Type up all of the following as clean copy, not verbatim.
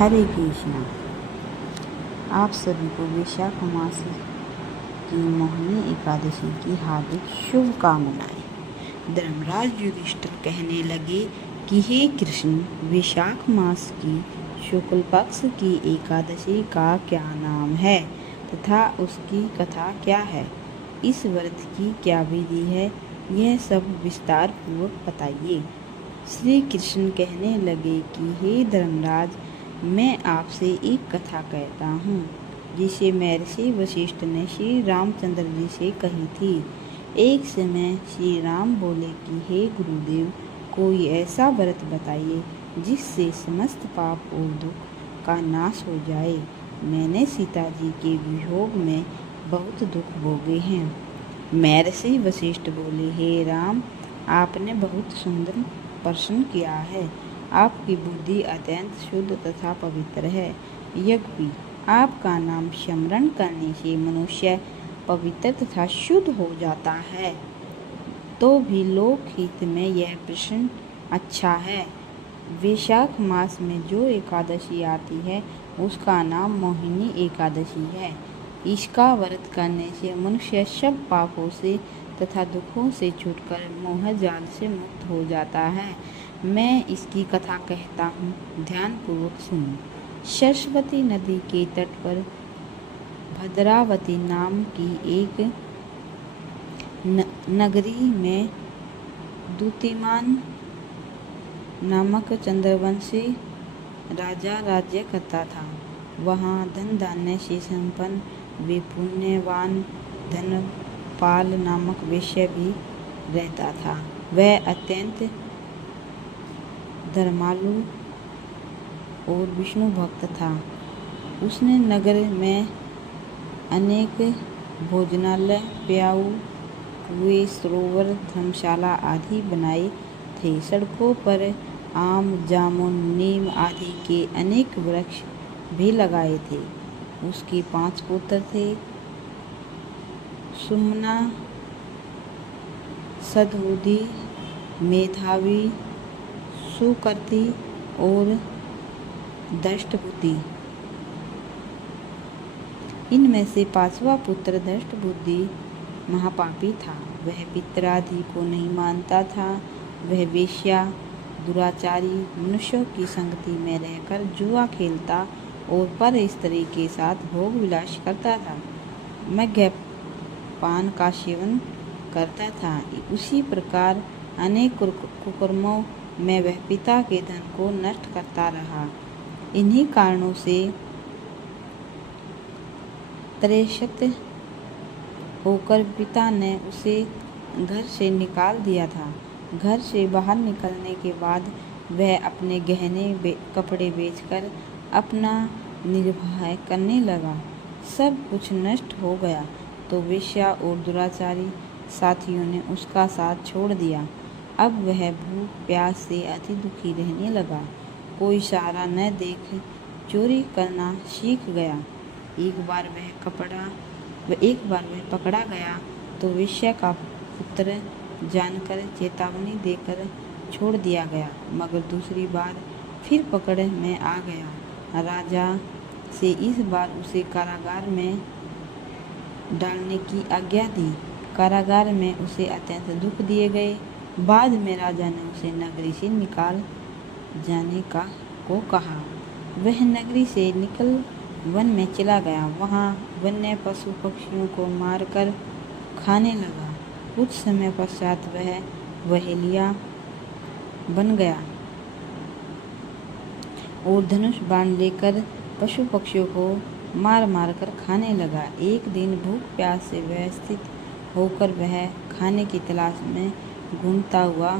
हरे कृष्णा। आप सभी को वैशाख मास की मोहिनी एकादशी की हार्दिक शुभकामनाएं। धर्मराज युधिष्ठिर कहने लगे कि हे कृष्ण, वैशाख मास की शुक्ल पक्ष की एकादशी का क्या नाम है तथा उसकी कथा क्या है, इस व्रत की क्या विधि है, यह सब विस्तार पूर्वक बताइए। श्री कृष्ण कहने लगे कि हे धर्मराज, मैं आपसे एक कथा कहता हूँ जिसे महर्षि वशिष्ठ ने श्री रामचंद्र जी से कही थी। एक समय श्री राम बोले कि हे गुरुदेव, कोई ऐसा व्रत बताइए जिससे समस्त पाप और दुख का नाश हो जाए। मैंने सीता जी के वियोग में बहुत दुख भोगे हैं। महर्षि वशिष्ठ बोले, हे राम, आपने बहुत सुंदर प्रश्न किया है। आपकी बुद्धि अत्यंत शुद्ध तथा पवित्र है। यद्यपि आपका नाम स्मरण करने से मनुष्य पवित्र तथा शुद्ध हो जाता है, तो भी लोक हित में यह प्रश्न अच्छा है। वैशाख मास में जो एकादशी आती है उसका नाम मोहिनी एकादशी है। इसका व्रत करने से मनुष्य सब पापों से तथा दुखों से छूटकर मोह जाल से मुक्त हो जाता है। मैं इसकी कथा कहता हूँ, ध्यान पूर्वक सुनो। सरस्वती नदी के तट पर भद्रावती नाम की एक नगरी में दूतिमान नामक चंद्रवंशी राजा राज्य करता था। वहाँ धन धान्य से संपन्न वे पुण्यवान धनपाल नामक वेश्या भी रहता था। वह अत्यंत धर्मालु और विष्णु भक्त था। उसने नगर में अनेक भोजनालय, प्याऊ, कुएं, सरोवर, धर्मशाला आदि बनाए थे। सड़कों पर आम, जामुन, नीम आदि के अनेक वृक्ष भी लगाए थे। उसके 5 पुत्र थे, सुमना, सद्बुद्धि, मेधावी, सुकृति और दृष्टबुद्धि। इनमें से 5वां पुत्र दृष्टबुद्धि महापापी था। वह पितरादि को नहीं मानता था। वह वेश्या, दुराचारी, मनुष्यों की संगति में रहकर जुआ खेलता और पर स्त्री के साथ भोग विलास करता था। मद्यपान का सेवन करता था। उसी प्रकार अनेक कुकर्मों में वह पिता के धन को नष्ट करता रहा। इन्हीं कारणों से त्रस्त होकर पिता ने उसे घर से निकाल दिया था। घर से बाहर निकलने के बाद वह अपने गहने कपड़े बेचकर अपना निर्वाह करने लगा। सब कुछ नष्ट हो गया तो वेश्या और दुराचारी साथियों ने उसका साथ छोड़ दिया। अब वह भूख प्यास से अति दुखी रहने लगा। कोई सहारा न देख चोरी करना सीख गया। एक बार वह पकड़ा गया तो वेश्या का पुत्र जानकर चेतावनी देकर छोड़ दिया गया, मगर दूसरी बार फिर पकड़ में आ गया। राजा से इस बार उसे कारागार में डालने की आज्ञा दी। कारागार में उसे अत्यंत दुख दिए गए। बाद में राजा ने उसे नगरी से निकाल जाने को कहा। वह नगरी से निकल वन में चला गया। वहाँ वन्य पशु पक्षियों को मारकर खाने लगा। कुछ समय पश्चात वह बहेलिया बन गया और धनुष बाण लेकर पशु पक्षियों को मार मार कर खाने लगा। एक दिन भूख प्यास से व्यवस्थित होकर वह खाने की तलाश में घूमता हुआ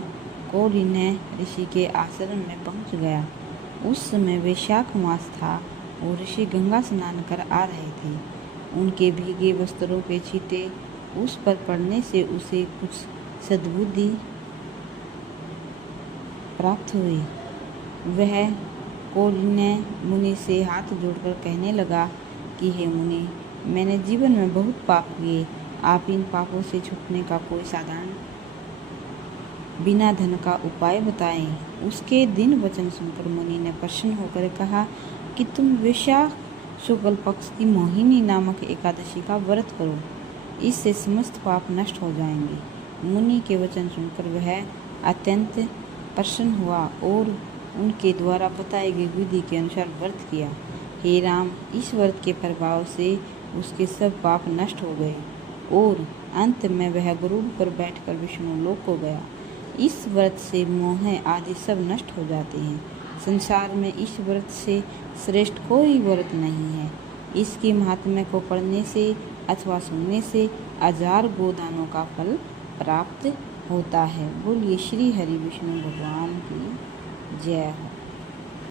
कौंडिन्य ऋषि के आश्रम में पहुंच गया। उस समय वैशाख मास था और ऋषि गंगा स्नान कर आ रहे थे। उनके भीगे वस्त्रों के छींटे उस पर पड़ने से उसे कुछ सद्बुद्धि प्राप्त हुई। वह कौंडिन्य मुनि से हाथ जोड़कर कहने लगा कि हे मुनि, मैंने जीवन में बहुत पाप किए। आप इन पापों से छूटने का कोई साधारण बिना धन का उपाय बताएं। उसके दिन वचन सुनकर मुनि ने प्रसन्न होकर कहा कि तुम वैशाख शुक्ल पक्ष की मोहिनी नामक एकादशी का व्रत करो, इससे समस्त पाप नष्ट हो जाएंगे। मुनि के वचन सुनकर वह अत्यंत प्रसन्न हुआ और उनके द्वारा बताई गई विधि के अनुसार व्रत किया। हे राम, इस व्रत के प्रभाव से उसके सब पाप नष्ट हो गए और अंत में वह गरुड़ पर बैठकर विष्णु लोक को गया। इस व्रत से मोह आदि सब नष्ट हो जाते हैं। संसार में इस व्रत से श्रेष्ठ कोई व्रत नहीं है। इसके महात्म्य को पढ़ने से अथवा सुनने से 1000 गोदानों का फल प्राप्त होता है। बोलिए श्री हरि विष्णु भगवान की जय हो।